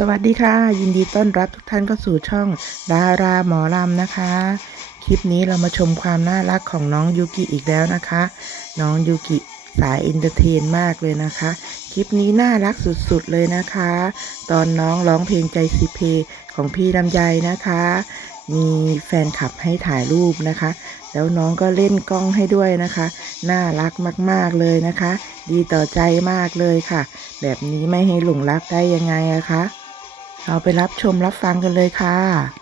สวัสดีค่ะ ยินดีต้อนรับทุกท่านเข้าสู่ช่องดาราหมอลำนะคะ คลิปนี้เรามาชมความน่ารักของน้องยูกิอีกแล้วนะคะ น้องยูกิสายเอนเตอร์เทนมากเลยนะคะ คลิปนี้น่ารักสุดๆเลยนะคะ ตอนน้องร้องเพลงใจสิเพของพี่ลำไยนะคะ มีแฟนคลับให้ถ่ายรูปนะคะ แล้วน้องก็เล่นกล้องให้ด้วยนะคะ น่ารักมากๆเลยนะคะ ดีต่อใจมากเลยค่ะ แบบนี้ไม่ให้หลงรักได้ยังไงอะคะ เราไปรับชมรับฟังกันเลยค่ะ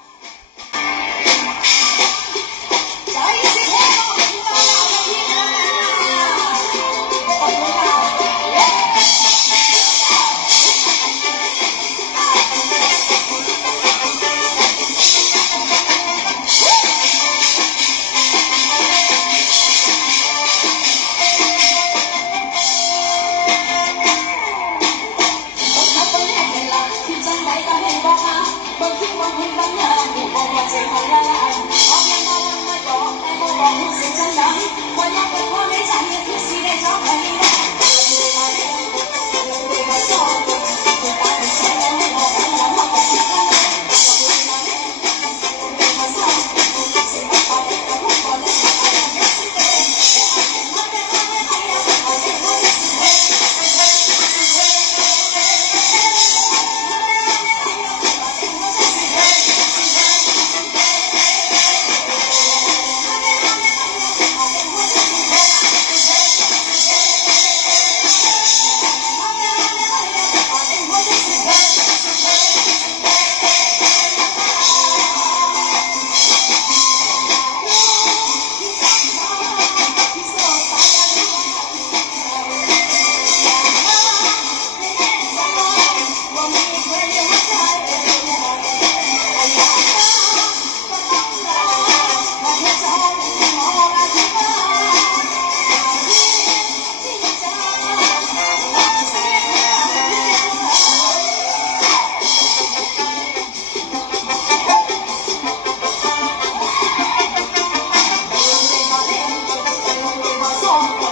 Oh.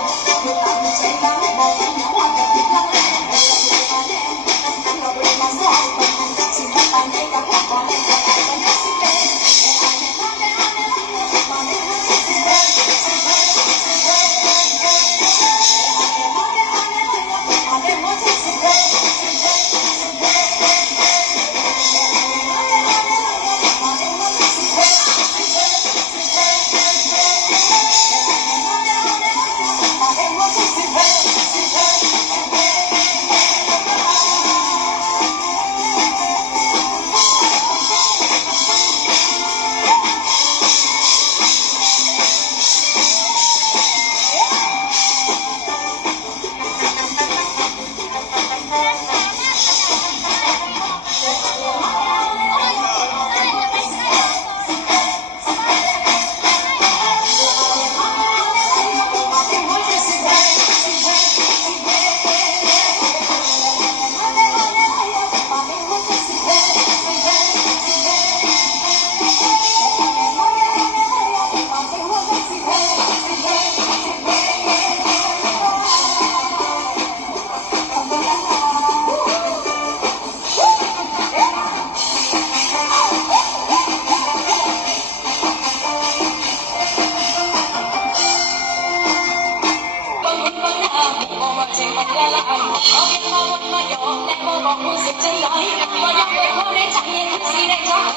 Hãy subscribe cho kênh Ghiền Mì Gõ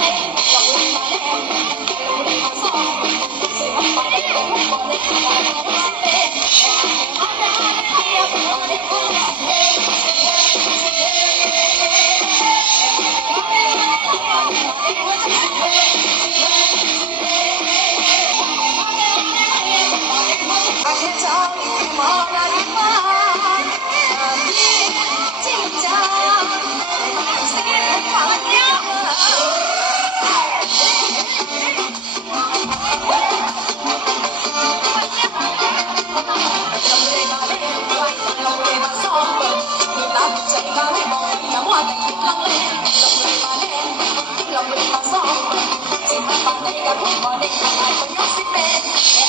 Để Foi um cimento.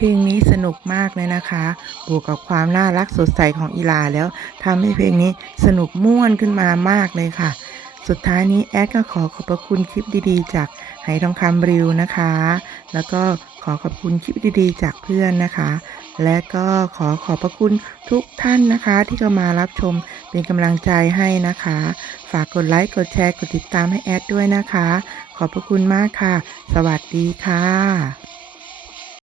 เพลงนี้สนุกมากเลยนะคะ บวกกับความน่ารักสดใสของอีลาแล้วทำให้เพลงนี้สนุกม่วนขึ้นมามากเลยค่ะ สุดท้ายนี้แอดก็ขอขอบพระคุณคลิปดีๆ จากไหทองคำริวนะคะ แล้วก็ขอขอบคุณคลิปดีๆ จากเพื่อนนะคะ และก็ขอขอบพระคุณทุกท่านนะคะ ที่เข้ามารับชมเป็นกำลังใจให้นะคะ ฝากกดไลค์ กดแชร์ กดติดตามให้แอดด้วยนะคะ ขอบพระคุณมากค่ะ สวัสดีค่ะ